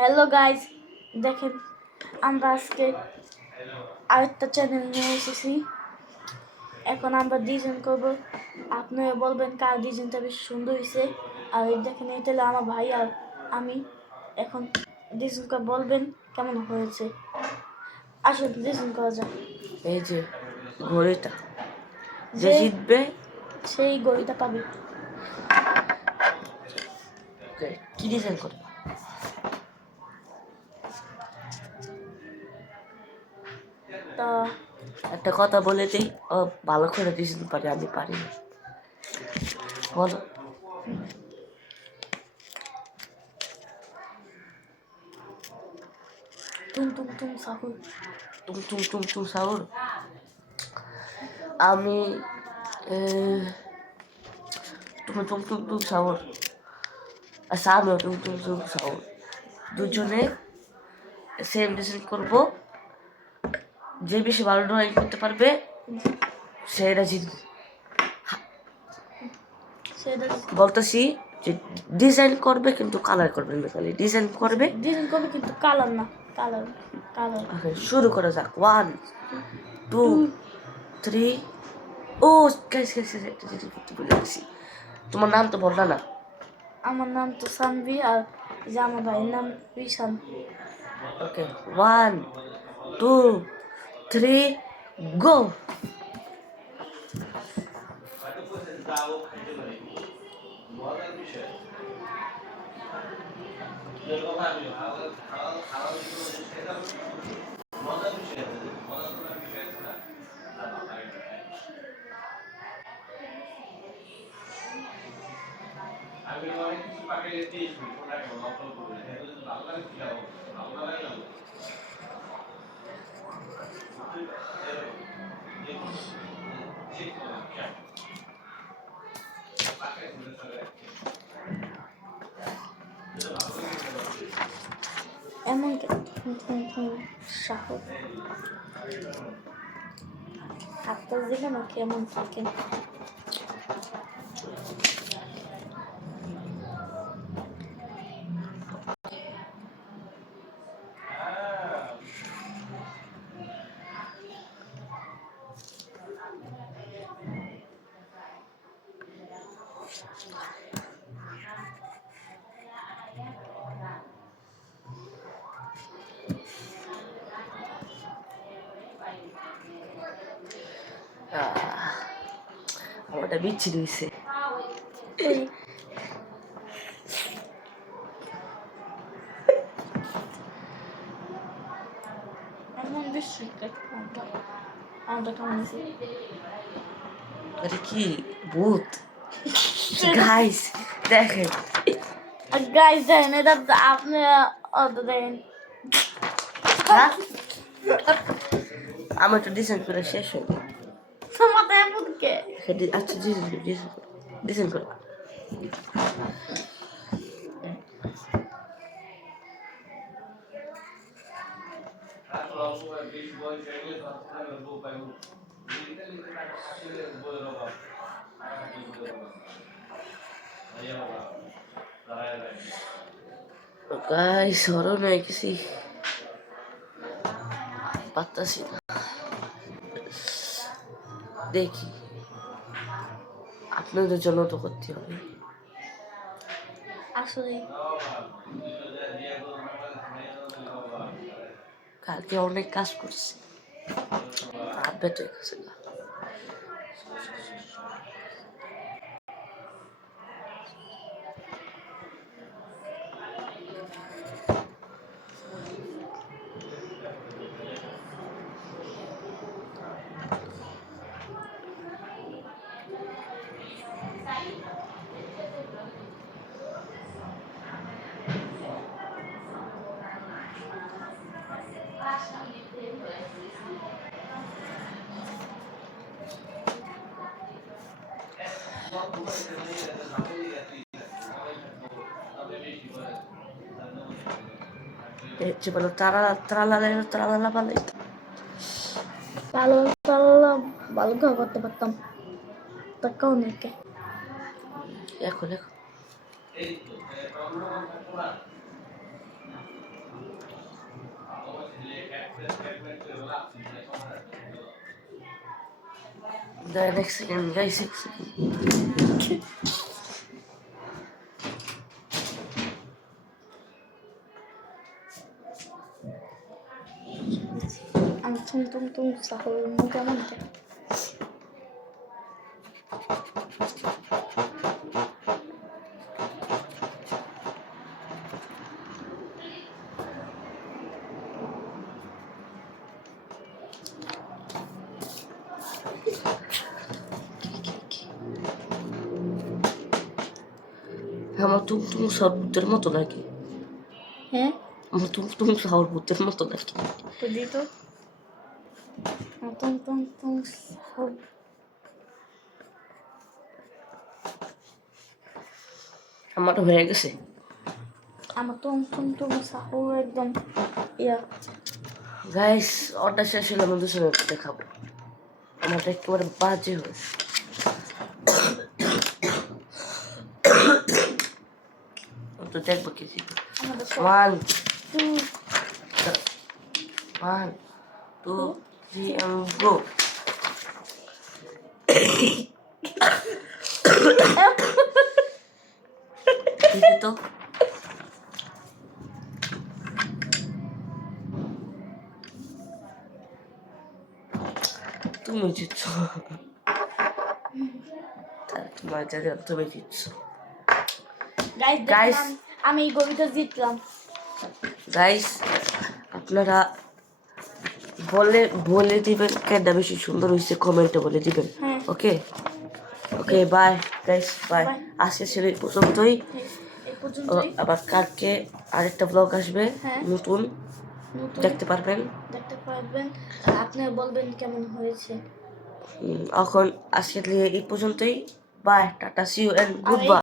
Hello guys, দেখেন আমরা আজকে আরেকটা চ্যানেল নিয়ে এসেছি। এখন আমরা ডিজাইন করব, আপনারা বলবেন কার ডিজাইনটা বেশ সুন্দর হয়েছে। আর দেখেন এটা হলো আমার ভাই আর আমি। এখন ডিজাইনটা বলবেন কেমন হয়েছে। আসলে ডিজাইন করা যায়। এই যে ঘড়িটা যে জিতবে সেই ঘড়িটা পাবে। কি ডিজাইন করবে? তা একটা কথা বলে দিই, ও ভালো করে ডিজাইন পারে, আমি পারি না। বলো। তুম তুম তুম সাহুর। তুম তুম তুম তুম সাউর। আমি তুমি তুম তুম তুম সাউর। আচ্ছা, আমিও তুম তুম তুম সাউর। দুজনে সেম ডিজাইন করবো। যে বেশি ভালো ড্রয়িং করতে পারবে সেটা জিতবে। বলতেছি যে ডিজাইন করবে কিন্তু কালার করবে না, খালি ডিজাইন করবে কিন্তু কালার না, কালার কালার। ওকে, শুরু করা যাক। 1 2 3। ও গাইস গাইস একটা জিনিস বলতে ভুলে গেছি, তোমার নাম তো বললা না। আমার নাম তো সানভি, আর যে আমার ভাইয়ের নাম রিশান। ওকে, 1 2 3 গো। আমি অনেক কিছু পাঠিয়ে দিয়েছি, তোমরা কেমন অপলোড করবে, সেগুলো যদি ভালো লাগে ঠিক আছে, ভালো না লাগে না। এমন সাহস আপনার দিকে না কেমন থাকেন। আমারটা বিচ্ছিরি হয়েছে। এমন বেশি আমাদের কেমন আছে। এটা কি ভূত? গাইস দেখেন, গাইস দেন এটা আপনি দেন। আমার তো ডিজাইন করে শেষ হয়ে গেল। মাথায় বুদকে আচ্ছা ডিজাইন করো। গাইস সরো না কিছু পারতাছি না। দেখি, আপনাদের জন্য তো করতে হবে। আসলে কালকে অনেক কাজ করছি, হাত ব্যথা হয়ে গেছে না। বলো তারা তারা ভালো ভালো করতে পারতাম, টাকাও নেই। এখন The next second, guys, 6 seconds. আমার তুম তুম তুম সাহর মোটামুটি আমার টুমটুম শরবতের মতো নাকি? হ্যাঁ আমার টুমটুম শরবতের মতো নাকি? তো দিই তো তুম তুম তুম সাহর আমার হয়ে গেছে। আমার তুম তুম তুম সাহর একদম ইয়া গাইস, অর্ডার শেষ হলে আমাদের সঙ্গে দেখাবো। আমারটা একেবারে বাজে হয়েছে। তো দেখবো কিছু। আমাদের 1 2 3 and go. দিদি তো তুমি জিতছ। তোমার জানি তুমি জিতছ। Guys Guys. আমি এই গবিটা জিতলাম গাইস, আপনারা বলে বলে দিবেন কেনটা বেশি সুন্দর হয়েছে, কমেন্টে বলে দিবেন। হ্যাঁ। ওকে ওকে, বাই গাইস, বাই। Bye. আজকে ছিল এই পর্যন্তই। এই পর্যন্তই আবার কালকে আরেকটা ব্লগ আসবে, হ্যাঁ। নতুন, নতুন দেখতে পারবেন। দেখতে পারবেন আপনারা বলবেন কেমন হয়েছে এখন আজকে এই পর্যন্তই। Bye, tata, see you and good এই- বাই।